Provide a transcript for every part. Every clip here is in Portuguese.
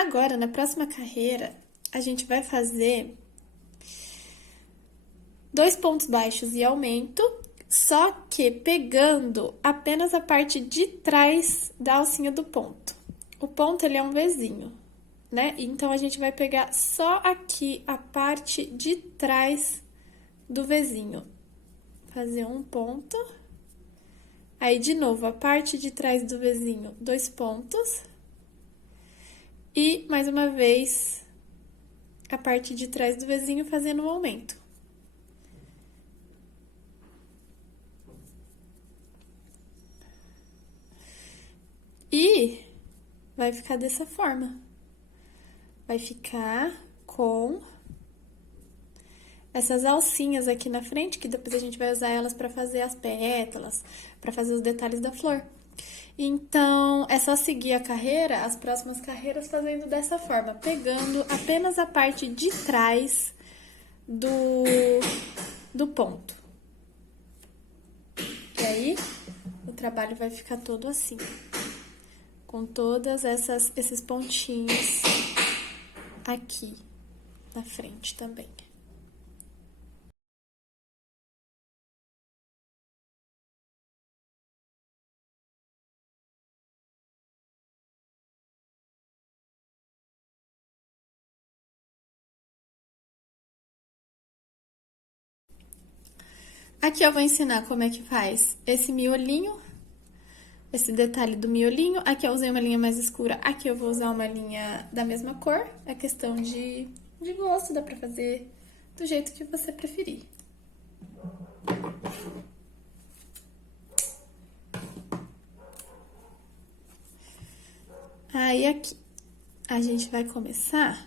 Agora, na próxima carreira, a gente vai fazer 2 pontos baixos e aumento, só que pegando apenas a parte de trás da alcinha do ponto. O ponto, ele é um Vzinho, né? Então, a gente vai pegar só aqui a parte de trás do Vzinho. Fazer um ponto. Aí, de novo, a parte de trás do Vzinho, 2 pontos. E, mais uma vez, a parte de trás do Vzinho fazendo um aumento. E vai ficar dessa forma. Vai ficar com essas alcinhas aqui na frente, que depois a gente vai usar elas para fazer as pétalas, para fazer os detalhes da flor. Então, é só seguir a carreira, as próximas carreiras, fazendo dessa forma, pegando apenas a parte de trás do ponto. E aí, o trabalho vai ficar todo assim, com todas esses pontinhos aqui na frente também. Aqui eu vou ensinar como é que faz esse miolinho, esse detalhe do miolinho. Aqui eu usei uma linha mais escura, aqui eu vou usar uma linha da mesma cor. É questão de gosto, dá pra fazer do jeito que você preferir. Aí, aqui, a gente vai começar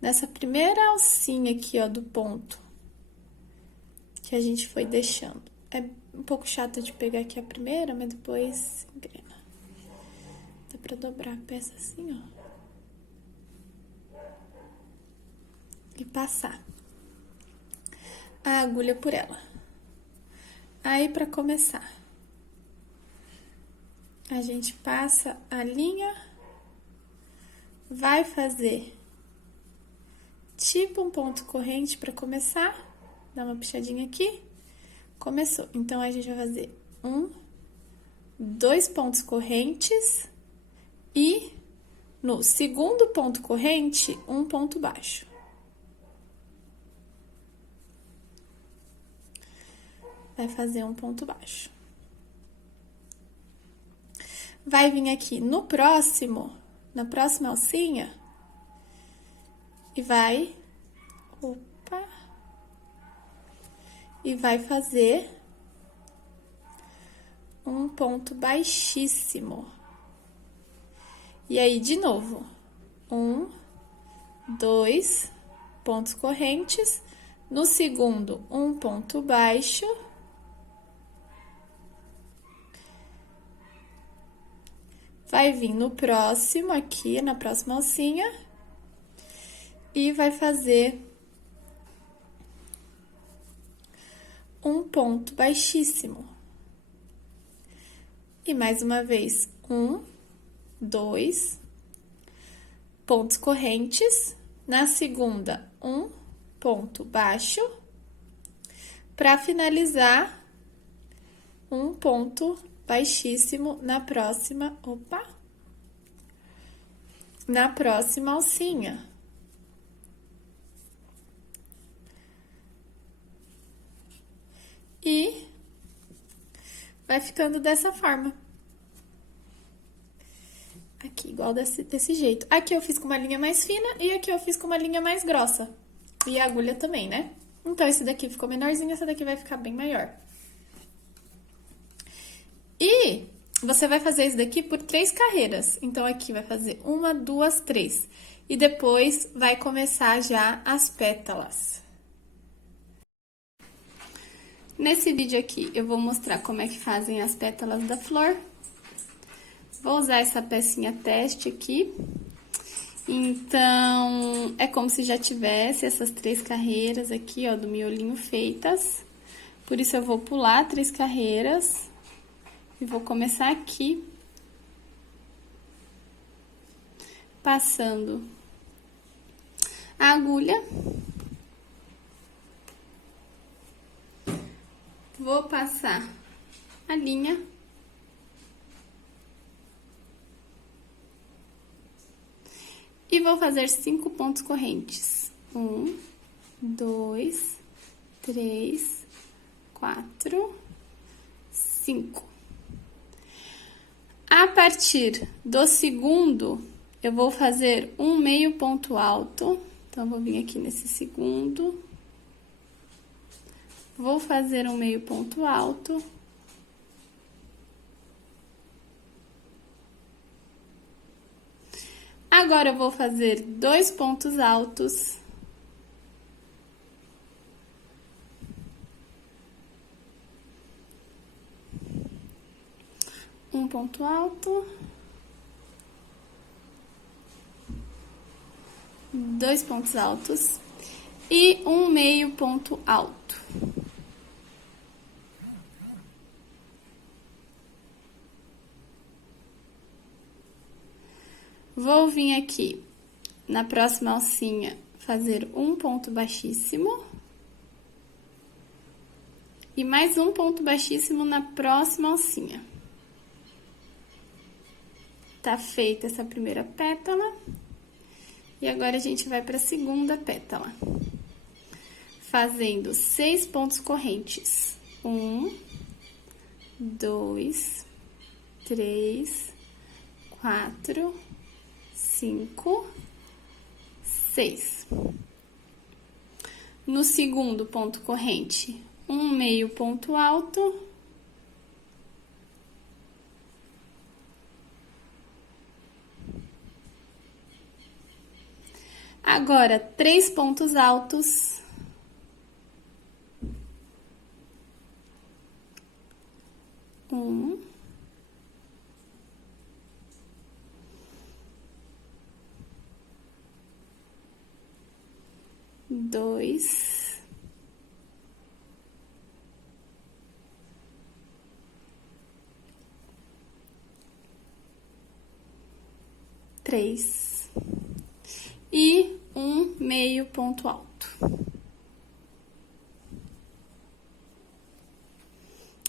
nessa primeira alcinha aqui, ó, do ponto que a gente foi deixando. É um pouco chato de pegar aqui a primeira, mas depois engrena. Dá pra dobrar a peça assim, ó. E passar a agulha por ela. Aí, pra começar, a gente passa a linha, vai fazer tipo um ponto corrente pra começar, dá uma puxadinha aqui, começou. Então, a gente vai fazer 2 pontos correntes e no segundo ponto corrente, 1 ponto baixo. Vai fazer 1 ponto baixo. Vai vir aqui no próximo, na próxima alcinha, e vai, e vai fazer 1 ponto baixíssimo. E aí, de novo, 1, 2 pontos correntes, no segundo, 1 ponto baixo. Vai vir no próximo aqui, na próxima alcinha, e vai fazer 1 ponto baixíssimo. E mais uma vez, 1, 2 pontos correntes. Na segunda, 1 ponto baixo. Para finalizar, 1 ponto baixíssimo na próxima, na próxima alcinha. E vai ficando dessa forma. Aqui, igual desse jeito. Aqui eu fiz com uma linha mais fina e aqui eu fiz com uma linha mais grossa. E a agulha também, né? Então, esse daqui ficou menorzinho, essa daqui vai ficar bem maior. E você vai fazer isso daqui por 3 carreiras. Então, aqui vai fazer 1, 2, 3. E depois vai começar já as pétalas. Nesse vídeo aqui, eu vou mostrar como é que fazem as pétalas da flor. Vou usar essa pecinha teste aqui. Então, é como se já tivesse essas 3 carreiras aqui, ó, do miolinho feitas. Por isso, eu vou pular 3 carreiras. E vou começar aqui passando a agulha. Vou passar a linha. E vou fazer 5 pontos correntes. 1, 2, 3, 4, 5. A partir do segundo, eu vou fazer um meio ponto alto. Então, vou vir aqui nesse segundo. Vou fazer um meio ponto alto. Agora, eu vou fazer 2 pontos altos. Um ponto alto. 2 pontos altos. E um meio ponto alto. Vou vir aqui na próxima alcinha fazer um ponto baixíssimo. E mais um ponto baixíssimo na próxima alcinha. Tá feita essa primeira pétala. E agora, a gente vai para a segunda pétala. Fazendo 6 pontos correntes. 1, 2, 3, 4, 5, 6. No segundo ponto corrente, um meio ponto alto. Agora, 3 pontos altos. Um. Dois. Três. E um meio ponto alto.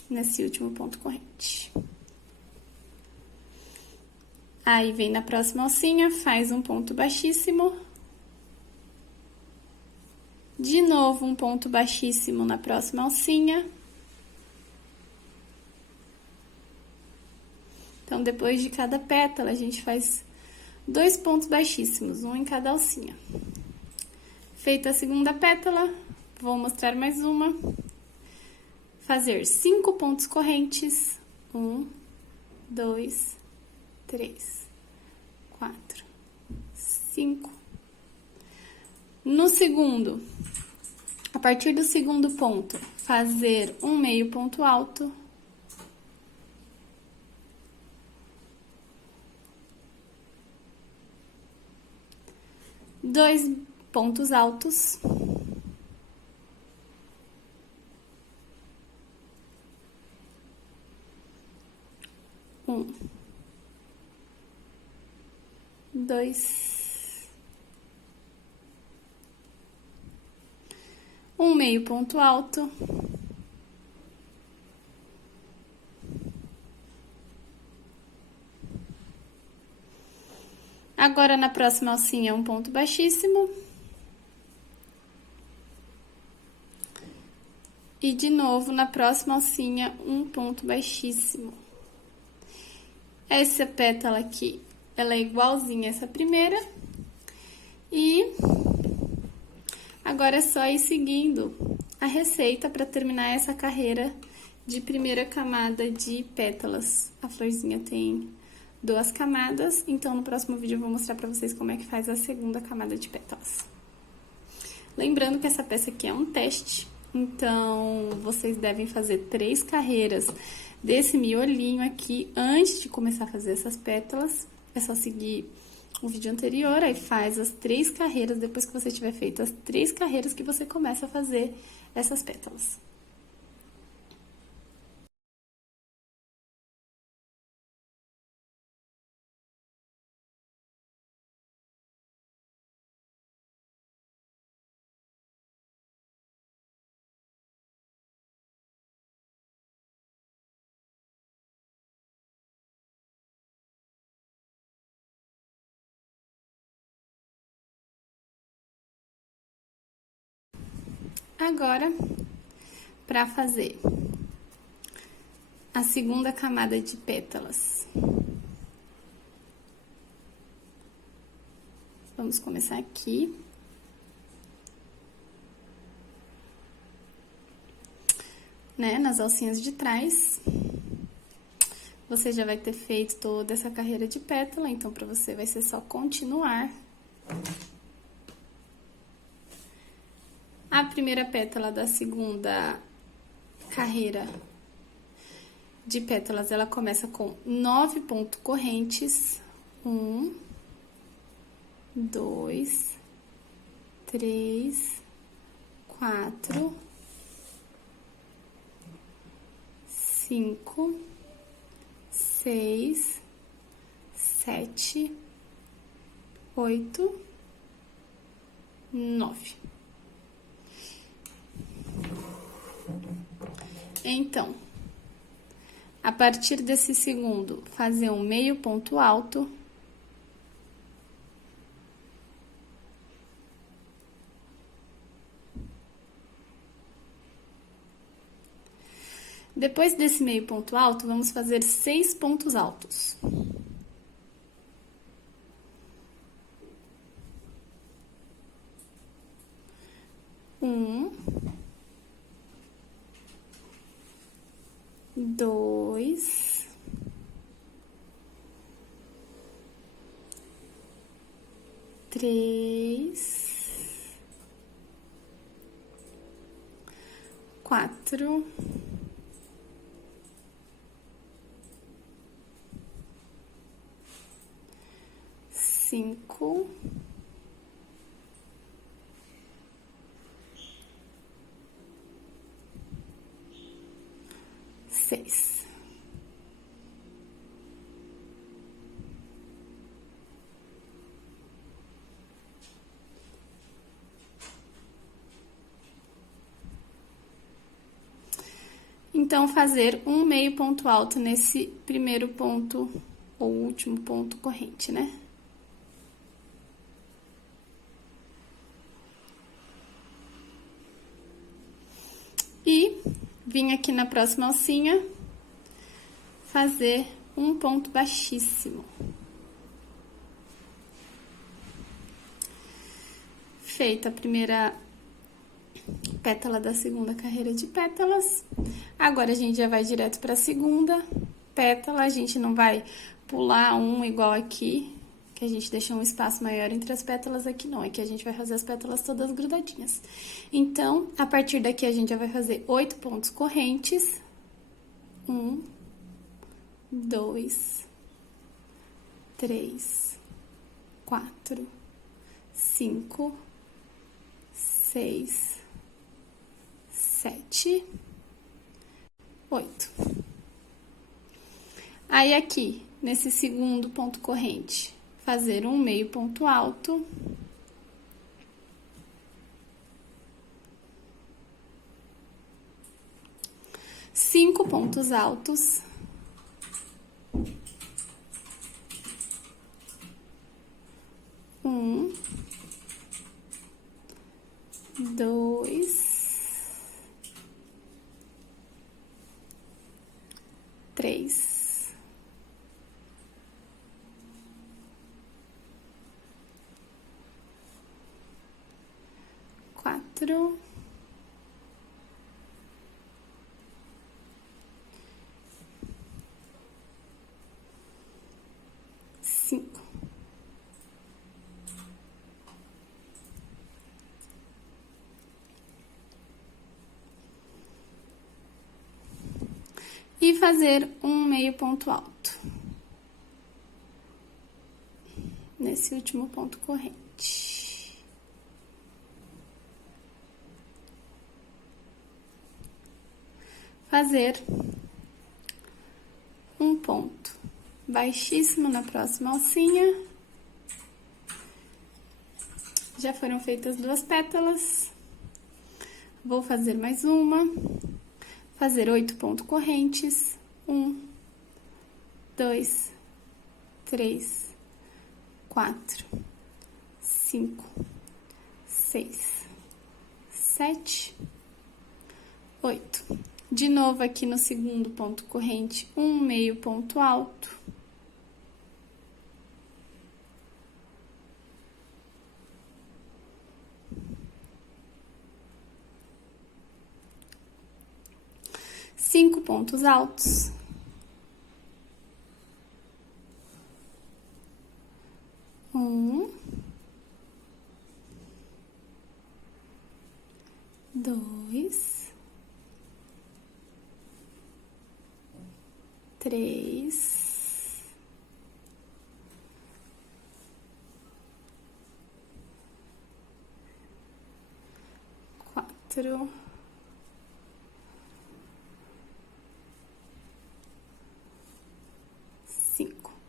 Nesse último ponto corrente. Aí, vem na próxima alcinha, faz um ponto baixíssimo. De novo, um ponto baixíssimo na próxima alcinha. Então, depois de cada pétala, a gente faz 2 pontos baixíssimos, um em cada alcinha. Feita a segunda pétala, vou mostrar mais uma. Fazer 5 pontos correntes. 1, 2, 3, 4, 5. No segundo, a partir do segundo ponto, fazer um meio ponto alto. Dois pontos altos. Um. Dois. Um meio ponto alto. Agora, na próxima alcinha, um ponto baixíssimo. E, de novo, na próxima alcinha, um ponto baixíssimo. Essa pétala aqui, ela é igualzinha a essa primeira. E agora é só ir seguindo a receita para terminar essa carreira de primeira camada de pétalas. A florzinha tem 2 camadas, então no próximo vídeo eu vou mostrar pra vocês como é que faz a segunda camada de pétalas. Lembrando que essa peça aqui é um teste, então vocês devem fazer 3 carreiras desse miolinho aqui antes de começar a fazer essas pétalas. É só seguir o vídeo anterior, aí faz as 3 carreiras, depois que você tiver feito as 3 carreiras que você começa a fazer essas pétalas. Agora, para fazer a segunda camada de pétalas, vamos começar aqui. Né, nas alcinhas de trás. Você já vai ter feito toda essa carreira de pétala, então para você vai ser só continuar. A primeira pétala da segunda carreira de pétalas, ela começa com 9 pontos correntes. 1, 2, 3, 4, 5, 6, 7, 8, 9. Então, a partir desse segundo, fazer um meio ponto alto. Depois desse meio ponto alto, vamos fazer 6 pontos altos. Um, 2, 3, 4, 5, 6. Então, fazer um meio ponto alto nesse primeiro ponto, ou último ponto corrente, né? E vim aqui na próxima alcinha fazer um ponto baixíssimo. Feita a primeira pétala da segunda carreira de pétalas, agora a gente já vai direto para a segunda pétala. A gente não vai pular um igual aqui, que a gente deixou um espaço maior entre as pétalas. Aqui não, aqui a gente vai fazer as pétalas todas grudadinhas. Então, a partir daqui a gente já vai fazer 8 pontos correntes. 1, 2, 3, 4, 5, 6, 7, 8. Aí, aqui, nesse segundo ponto corrente, fazer um meio ponto alto. Cinco pontos altos. Um, 2, 3, 4, 5. E fazer um meio ponto alto nesse último ponto corrente. Fazer um ponto baixíssimo na próxima alcinha. Já foram feitas 2 pétalas. Vou fazer mais uma. Fazer 8 pontos correntes. 1, 2, 3, 4, 5, 6, 7, 8. De novo, aqui no segundo ponto corrente, um meio ponto alto. Cinco pontos altos. Um, dois, três, quatro, cinco.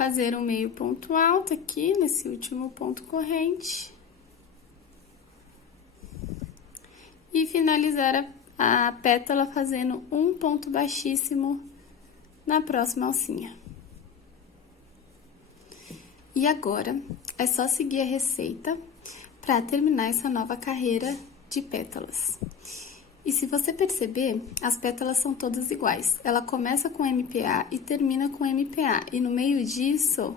Fazer um meio ponto alto aqui, nesse último ponto corrente. E finalizar a pétala fazendo um ponto baixíssimo na próxima alcinha. E agora, é só seguir a receita para terminar essa nova carreira de pétalas. E se você perceber, as pétalas são todas iguais. Ela começa com MPA e termina com MPA. E no meio disso,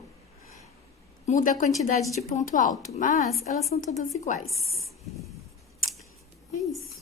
muda a quantidade de ponto alto, mas elas são todas iguais. É isso.